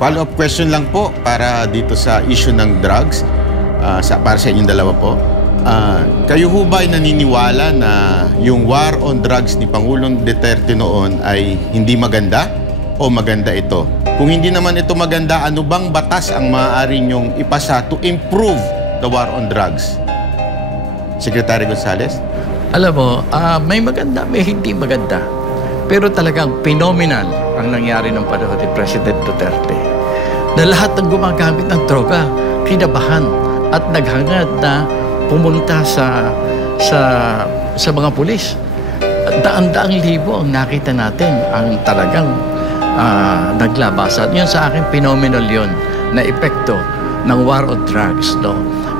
Follow-up question lang po para dito sa issue ng drugs, para sa inyong dalawa po. Kayo ho ba ay naniniwala na yung war on drugs ni Pangulong Duterte noon ay hindi maganda o maganda ito? Kung hindi naman ito maganda, ano bang batas ang maaari nyong ipasa to improve the war on drugs? Secretary Gonzales? Alam mo, may maganda, may hindi maganda. Pero talagang phenomenal ang nangyari ng panahon ni President Duterte. Na lahat ng gumagamit ng droga, kinabahan at naghangad na pumunta sa mga pulis. Daan-daang libo ang nakita natin ang talagang naglabasan. Yun sa akin, phenomenal yun na epekto ng war on drugs. No?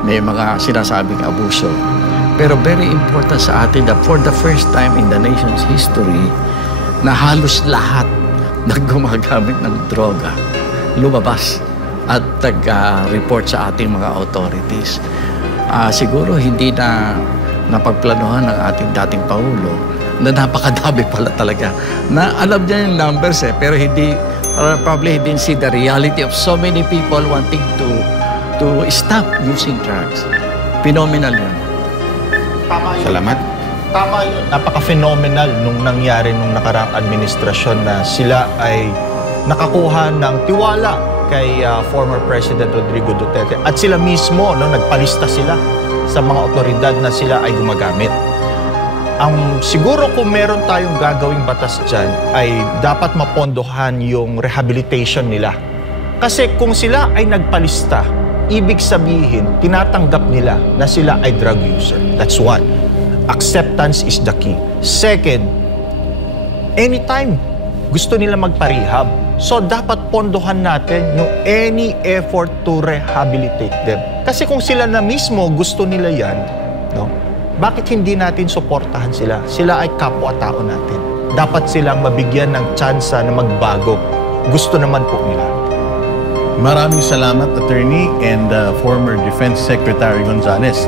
May mga sinasabing abuso. Pero very important sa atin that for the first time in the nation's history, na halos lahat na gumagamit ng droga lumabas at nag-report sa ating mga authorities. Siguro hindi na napagplanuhan ng ating dating Pangulo na napakadami pala talaga. Na alam niya yung numbers pero hindi, probably he didn't see the reality of so many people wanting to stop using drugs. Phenomenal yun. Tama yun. Salamat. Tama yun. Napaka-phenomenal nung nangyari nung nakaraang administrasyon na sila ay nakakuha ng tiwala kay former President Rodrigo Duterte. At sila mismo, nagpalista sila sa mga otoridad na sila ay gumagamit. Siguro kung meron tayong gagawing batas dyan, ay dapat mapondohan yung rehabilitation nila. Kasi kung sila ay nagpalista, ibig sabihin, tinatanggap nila na sila ay drug user. That's one. Acceptance is the key. Second, anytime gusto nila magpa-rehab, so dapat pondohan natin yung any effort to rehabilitate them. Kasi kung sila na mismo gusto nila yan, bakit hindi natin suportahan sila? Sila ay kapwa-tao natin. Dapat silang mabigyan ng tsansa na magbago. Gusto naman po nila. Maraming salamat, Attorney and former Defense Secretary Gonzales.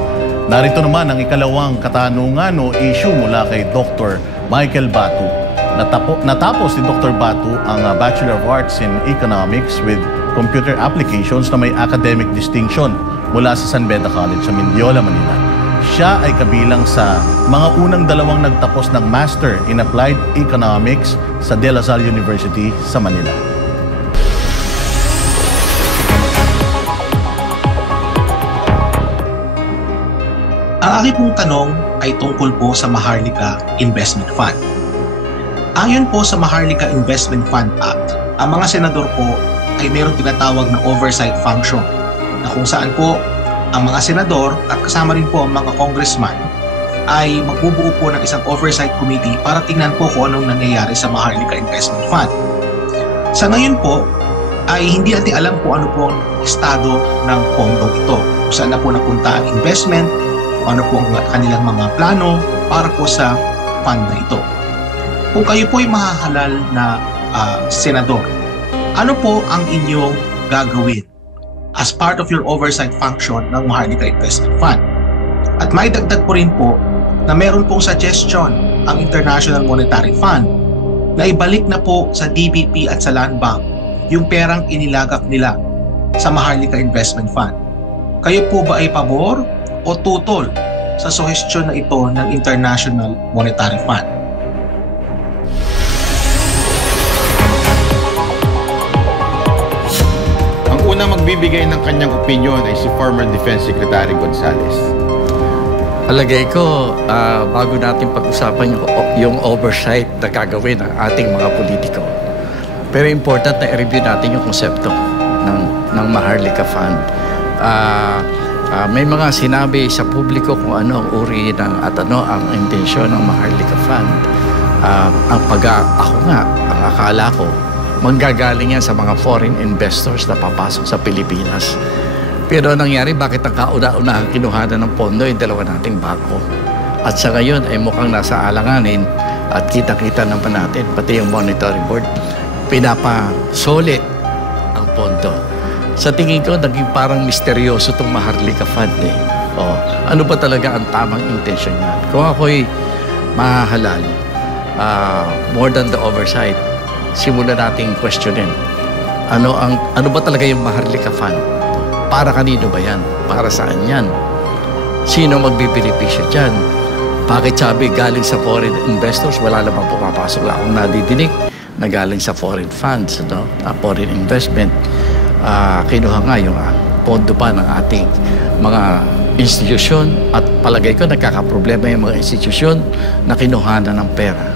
Narito naman ang ikalawang katanungan o issue mula kay Dr. Michael Batu. Natapos ni Dr. Batu ang Bachelor of Arts in Economics with Computer Applications na may academic distinction mula sa San Beda College sa Mendiola, Manila. Siya ay kabilang sa mga unang dalawang nagtapos ng Master in Applied Economics sa De La Salle University sa Manila. Ang aking pong tanong ay tungkol po sa Maharlika Investment Fund. Ayon po sa Maharlika Investment Fund Act, ang mga senador po ay mayroong tinatawag na oversight function na kung saan po ang mga senador at kasama rin po ang mga congressman ay magbubuo po ng isang oversight committee para tingnan po kung anong nangyayari sa Maharlika Investment Fund. Sa ngayon po ay hindi natin alam kung ano po ang estado ng pondong ito, kung saan na po napunta ang investment, ano po ang kanilang mga plano para po sa fund na ito. Kung kayo po ay mahahalal na senador, ano po ang inyong gagawin as part of your oversight function ng Maharlika Investment Fund? At may dagdag po rin po na meron pong suggestion ang International Monetary Fund na ibalik na po sa DBP at sa Land Bank yung perang inilagak nila sa Maharlika Investment Fund. Kayo po ba ay pabor o tutol sa suhestyon na ito ng International Monetary Fund? Ang unang magbibigay ng kanyang opinion ay si former Defense Secretary Gonzales. Palagay ko, bago natin pag-usapan yung oversight na gagawin ng ating mga politiko, pero important na i-review natin yung konsepto ng Maharlika Fund. May mga sinabi sa publiko kung ano ang uri at ano ang intensyon ng Maharlika Fund. Ako nga, ang akala ko, manggagaling yan sa mga foreign investors na papasok sa Pilipinas. Pero nangyari, bakit ang kauna-unahang kinuhanan ng pondo yung dalawa nating bangko? At sa ngayon ay mukhang nasa alanganin at kita-kita naman natin, pati yung monitoring board, pinapasulit ang pondo. Sa tingin ko, naging parang misteryoso itong Maharlika Fund eh. Ano ba talaga ang tamang intention niya? Kung ako'y mahahalal, more than the oversight, simulan nating questionin Ano ba talaga yung Maharlika Fund? Para kanino ba yan? Para saan yan? Sino magbibinipisyo dyan? Bakit sabi galing sa foreign investors? Wala namang pumapasok. Wala akong nadidinig na galing sa foreign funds, foreign investment. Kinuha nga yung pondo pa ng ating mga institusyon at palagay ko nagkakaproblema yung mga institusyon na kinuhanan ng pera.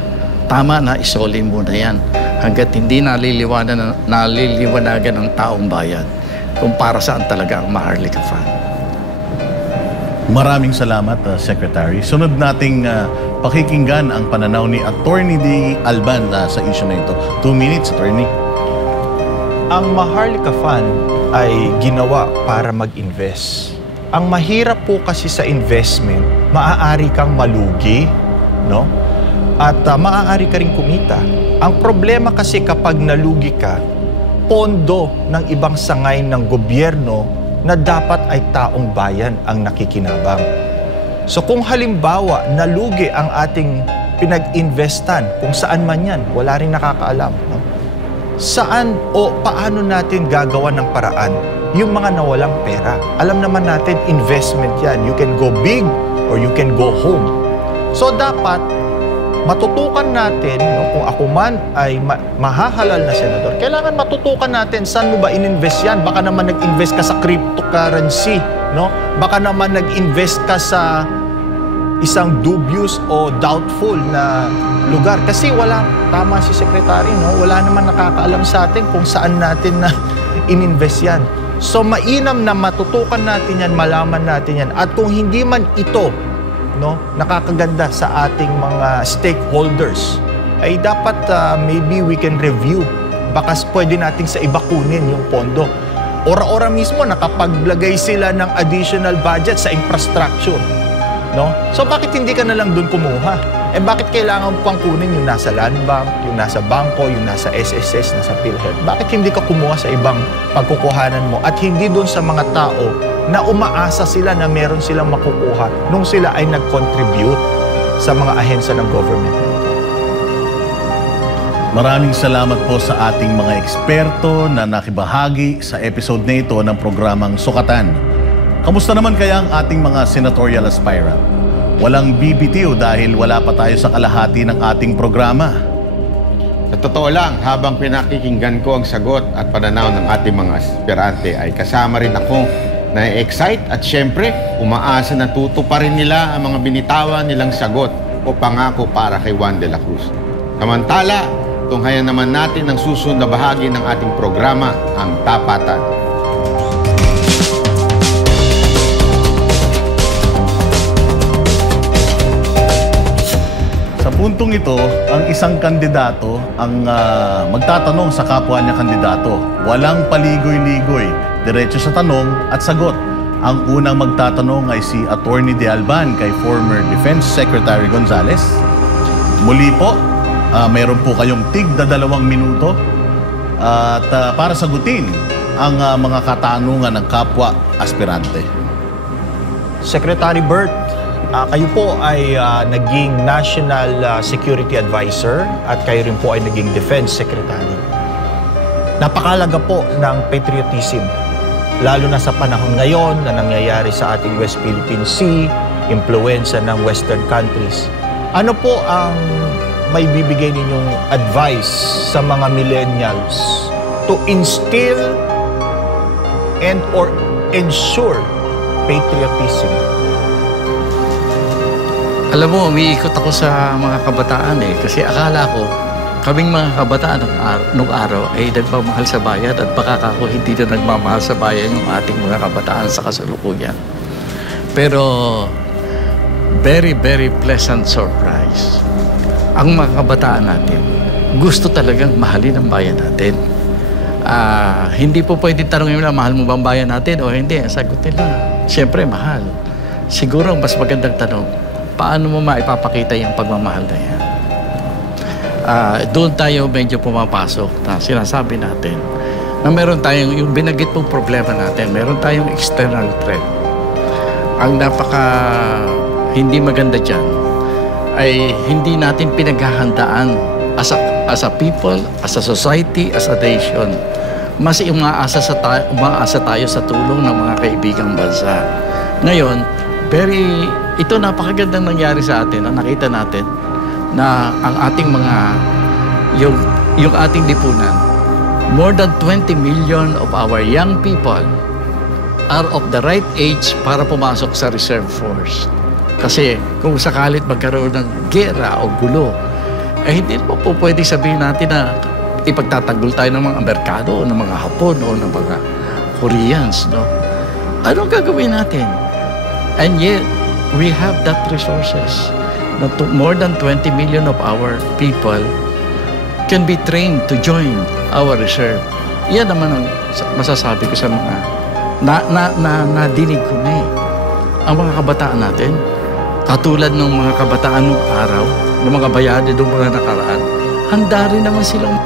Tama na, isoli muna yan hanggat hindi naliliwanagan ng taong bayan kung para saan talaga ang Maharlika Fund. Maraming salamat, Secretary. Sunod nating pakikinggan ang pananaw ni Attorney D. Alban sa issue na ito. 2 minutes, Attorney. Ang Maharlika Fund ay ginawa para mag-invest. Ang mahirap po kasi sa investment, maaari kang malugi, no? At maaari ka rin kumita. Ang problema kasi kapag nalugi ka, pondo ng ibang sangay ng gobyerno na dapat ay taong bayan ang nakikinabang. So kung halimbawa nalugi ang ating pinag-investan, kung saan man yan, wala rin nakakaalam. No? Saan o paano natin gagawa ng paraan yung mga nawalang pera? Alam naman natin, investment yan. You can go big or you can go home. So dapat matutukan natin, kung ako man ay mahahalal na senador, kailangan matutukan natin saan mo ba ininvest yan. Baka naman nag-invest ka sa cryptocurrency, no? Baka naman nag-invest ka sa isang dubious o doubtful na lugar. Kasi tama si Secretary, no? Wala naman nakakaalam sa atin kung saan natin na ininvest yan. So mainam na matutukan natin yan, malaman natin yan. At kung hindi man ito nakakaganda sa ating mga stakeholders, ay dapat maybe we can review. Baka pwede natin sa iba kunin yung pondo. Ora-ora mismo nakapaglagay sila ng additional budget sa infrastructure. No? So bakit hindi ka na lang doon kumuha? Bakit kailangan pang kunin yung nasa Land Bank, yung nasa bangko, yung nasa SSS, nasa PhilHealth? Bakit hindi ka kumuha sa ibang pagkukuhanan mo at hindi doon sa mga tao na umaasa sila na meron silang makukuha nung sila ay nag-contribute sa mga ahensya ng government? Maraming salamat po sa ating mga eksperto na nakibahagi sa episode na ito ng programang Sukatan. Kamusta naman kaya ang ating mga senatorial aspirant? Walang BBTO dahil wala pa tayo sa kalahati ng ating programa. Sa totoo lang, habang pinakikinggan ko ang sagot at pananaw ng ating mga aspirante ay kasama rin akong na-excite at syempre umaasa na tutuparin nila ang mga binitawan nilang sagot o pangako para kay Juan de la Cruz. Samantala, tunghayan naman natin ang susunod na bahagi ng ating programa, ang Tapatan. Sa puntong ito, ang isang kandidato ang magtatanong sa kapwa niya kandidato. Walang paligoy-ligoy, diretso sa tanong at sagot. Ang unang magtatanong ay si Attorney De Alban kay former Defense Secretary Gonzales. Muli po, mayroon po kayong tig-2 minuto at para sagutin ang mga katanungan ng kapwa aspirante. Secretary Bert, kayo po ay naging National Security Advisor at kayo rin po ay naging Defense Secretary. Napakalaga po ng patriotism, lalo na sa panahon ngayon na nangyayari sa ating West Philippine Sea, impluwensya ng Western countries. Ano po ang may bibigay ninyong advice sa mga millennials to instill and or ensure patriotism? Alam mo, umiikot ako sa mga kabataan kasi akala ko kaming mga kabataan nung araw ay nagmamahal sa bayan at baka ako hindi na nagmamahal sa bayan yung ating mga kabataan sa kasalukuyan. Pero very, very pleasant surprise. Ang mga kabataan natin gusto talagang mahalin ang bayan natin. Hindi po pwede tanongin nila, mahal mo ba ang bayan natin o hindi? Ang sagot nila, siyempre mahal. Siguro ang mas magandang tanong, paano mo maipapakita yung pagmamahal na yan? Doon tayo medyo pumapasok na sinasabi natin na meron tayong, yung binagit pong problema natin, meron tayong external threat. Ang hindi maganda dyan ay hindi natin pinaghahandaan as a people, as a society, as a nation, mas umaasa tayo sa tulong ng mga kaibigang bansa. Ngayon, ito napakagandang nangyari sa atin na nakita natin na ang ating yung ating lipunan, more than 20 million of our young people are of the right age para pumasok sa reserve force. Kasi kung sakalit magkaroon ng gera o gulo, hindi naman po pwede sabihin natin na ipagtatanggol tayo ng mga Amerikano o ng mga Hapon o ng mga Koreans, no? Anong gagawin natin? And yet, we have that resources. More than 20 million of our people can be trained to join our reserve. Yan naman ang masasabi ko sa mga nadinig ko na eh. Ang mga kabataan natin, katulad ng mga kabataan ng araw, ng mga bayani ng mga nakaraan, handa rin naman silang